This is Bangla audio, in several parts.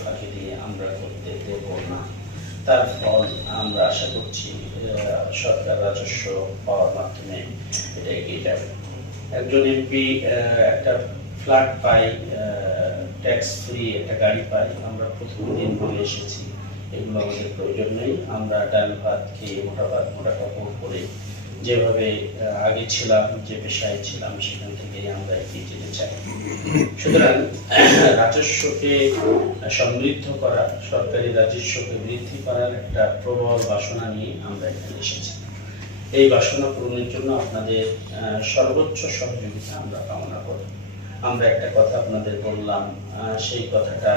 ফাঁকি দিয়ে আমরা করতে দেব না। তার ফল আমরা আশা করছি সরকার রাজস্ব পাওয়ার মাধ্যমে এটা এগিয়ে যাবে। একজন এমপি একটা ফ্ল্যাট পাই, ট্যাক্স ফ্রি একটা গাড়ি পাই, আমরা প্রথম দিন বলে এসেছি এগুলো আমাদের প্রয়োজন নেই। আমরা ডাল ভাত খেয়ে মোটা কাপড় পরে যেভাবে আগে ছিলাম, যে পেশায় ছিলাম সেখান থেকে আমরা এগিয়ে যেতে চাই। সুতরাং রাজস্বকে সমৃদ্ধ করা, সরকারি রাজস্বকে বৃদ্ধি করার একটা প্রবল বাসনা নিয়ে আমরা এখানে এসেছি। এই বাসনা পূরণের জন্য আপনাদের সর্বোচ্চ সহযোগিতা আমরা কামনা করি। আমরা একটা কথা আপনাদের বললাম, সেই কথাটা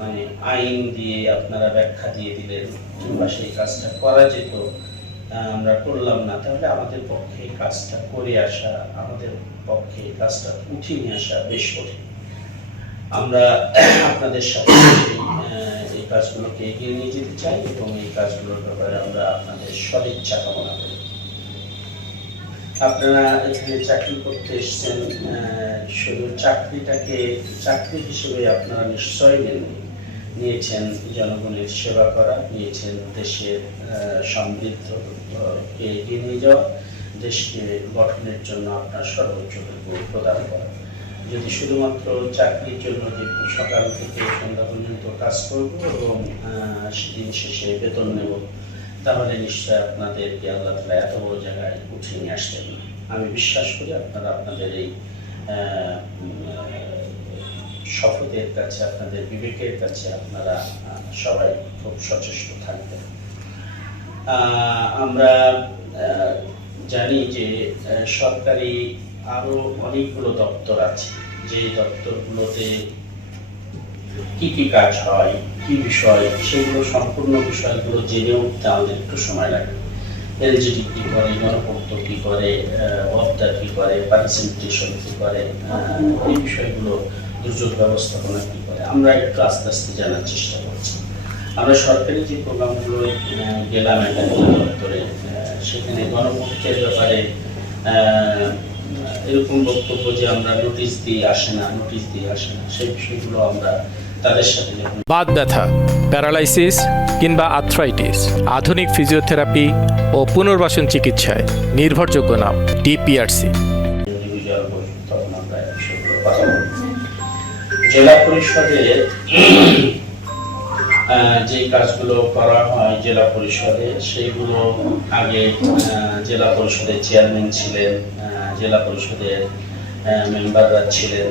মানে আইন দিয়ে আপনারা ব্যাখ্যা দিয়ে দিলেন কিংবা সেই কাজটা করা যেত, আমরা করলাম না, তাহলে আমাদের পক্ষে কাজটা করে আসা, আমাদের পক্ষে কাজটা উঠিয়ে নিয়ে আসা বেশ কঠিন। আমরা আপনাদের সাথে এই কাজগুলোকে এগিয়ে নিয়ে যেতে চাই এবং এই কাজগুলোর ব্যাপারে আমরা আপনাদের সদিচ্ছা কামনা করি। আপনারা এখানে চাকরি করতে এসেছেন, শুধু চাকরিটাকে চাকরি হিসেবে আপনারা নিশ্চয়ই নিয়েছেন জনগণের সেবা করা, নিয়েছেন দেশের সমৃদ্ধকে এগিয়ে নিয়ে যাওয়া, দেশকে গঠনের জন্য আপনার সর্বোচ্চটুকু প্রদান করা। যদি শুধুমাত্র চাকরির জন্য যে সকাল থেকে সন্ধ্যা পর্যন্ত কাজ করব এবং দিন শেষে বেতন নেব, তাহলে নিশ্চয় আপনাদেরকে আল্লাহ তাআলা এত বড় জায়গায় উঠিয়ে নিয়ে আসতেন না। আমি বিশ্বাস করি আপনারা আপনাদের এই শপথের কাছে, আপনাদের বিবেকের কাছে আপনারা সবাই খুব সচেষ্ট থাকবেন। আমরা জানি যে সরকারি আরো অনেকগুলো দপ্তর আছে, যে দপ্তরগুলোতে কি কি কাজ হয়, কি বিষয়, সেগুলো সম্পূর্ণ বিষয়গুলো জেনে উঠতে আমাদের একটু সময় লাগে। এলজিডি কি করে, গণপূর্ত কি করে, ওয়াপদা কি করে, পার্সেন্টেশন কি করে, এই বিষয়গুলো, দুর্যোগ ব্যবস্থাপনা কি করে, আমরা একটু আস্তে আস্তে জানার চেষ্টা করছি। আমরা সরকারি যে প্রোগ্রামগুলো গেলাম একাধিক দপ্তরে, সেখানে গণপূর্তের ব্যাপারে এরকম বক্তব্য যে আমরা নোটিশ দিয়ে আসে না, সেই বিষয়গুলো আমরা তাদের সাথে যখন বাত ব্যথা, প্যারালাইসিস কিংবা আর্থ্রাইটিস, আধুনিক ফিজিওথেরাপি ও পুনর্বাসন চিকিৎসায় নির্ভরযোগ্য নাম ডিপিআরসি। তখন আমরা বিষয়গুলো কথা বলব। জেলা পরিষদের যে কাজগুলো করা হয় জেলা পরিষদে, সেইগুলো আগে জেলা পরিষদের চেয়ারম্যান ছিলেন, জেলা পরিষদের মেম্বাররা ছিলেন,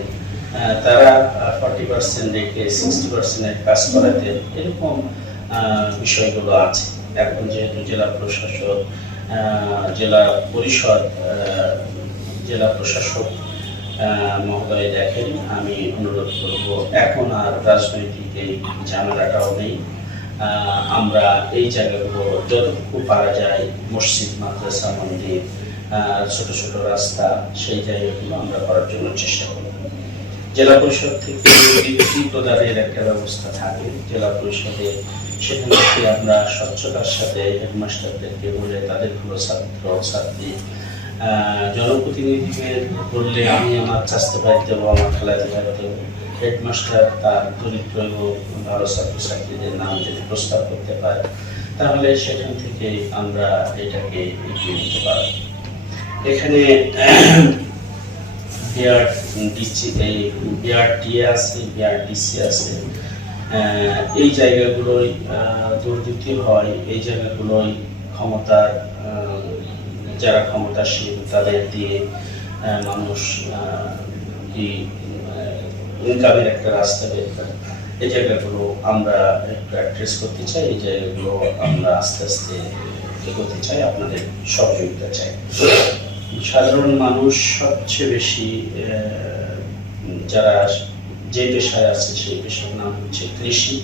তারা 40% রেখে 60% কাজ করাতেন, এরকম বিষয়গুলো আছে। এখন যেহেতু জেলা প্রশাসক, জেলা পরিষদ, জেলা প্রশাসক মহোদয় দেখেন, আমি অনুরোধ করব এখন আর রাজনৈতিক এই ঝামেলাটাও নেই। আমরা এই জায়গাগুলো যতটুকু পারা যায়, মসজিদ, মাদ্রাসা, মন্দির, ছোট ছোট রাস্তা, সেই জায়গাগুলো আমরা করার জন্য চেষ্টা করব। জেলা পরিষদ থেকে বিদ্যুৎ প্রদানের একটা ব্যবস্থা থাকে জেলা পরিষদে, সেখান থেকে আমরা স্বচ্ছতার সাথে হেডমাস্টারদেরকে বলে তাদেরগুলো ছাত্রছাত্রী, জনপ্রতিনিধিদের বললে আমি আমার স্বাস্থ্য ভাই দেবো, আমার খেলাতে ভাই দেবো, হেডমাস্টার তার দরিদ্র এবং ভালো ছাত্রছাত্রীদের নাম যদি প্রস্তাব করতে পারে, তাহলে সেখান থেকে আমরা এটাকে এগিয়ে নিতে পারি। এখানে বিআরটিএ আছে, বিআরটিসি আছে, এই জায়গাগুলোই দুর্নীতি হয়, এই জায়গাগুলোই ক্ষমতার যারা ক্ষমতাসীন তাদের দিয়ে মানুষ ইনকামের একটা রাস্তা বের করে। এই জায়গাগুলো আমরা একটু অ্যাড্রেস করতে চাই, এই জায়গাগুলো আমরা আস্তে আস্তে এগোতে চাই, আপনাদের সহযোগিতা চাই। সাধারণ মানুষ সবচেয়ে বেশি যারা যে পেশায় আছে সেই পেশার নাম হচ্ছে কৃষি।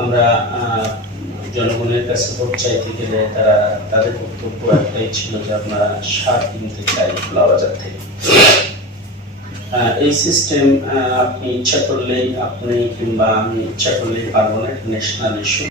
আমরা জনগণের কাছে ভোট চাইতে গেলে তাদের বক্তব্য একটাই ছিল যে আমরা সার কিনতে চাই খোলা বাজার থেকে। এই সিস্টেম আপনি ইচ্ছা করলেই, আপনি কিংবা আমি ইচ্ছা করলেই পারবো না, ন্যাশনাল ইস্যু।